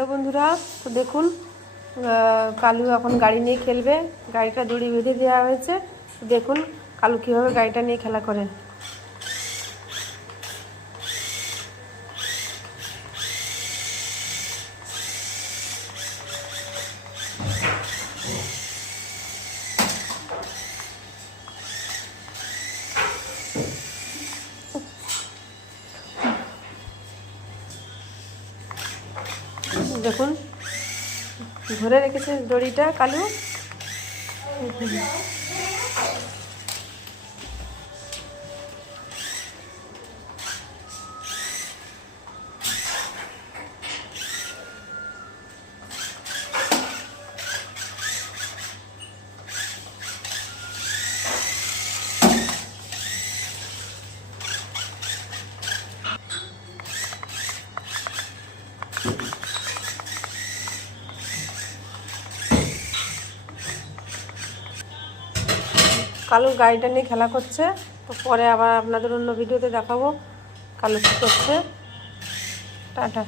Hello বন্ধুরা, তো দেখুন কালু এখন গাড়ি নিয়ে খেলবে। গাড়িটা দড়ি বেঁধে দেওয়া হয়েছে। দেখুন কালু কীভাবে গাড়িটা নিয়ে খেলা করে। দেখুন ধরে রেখেছে দড়িটা কালু। কালু গাড়িটা নিয়ে খেলা করছে। তো পরে আবার আপনাদের অন্য ভিডিওতে দেখাবো কালু কী করছে। টাটা।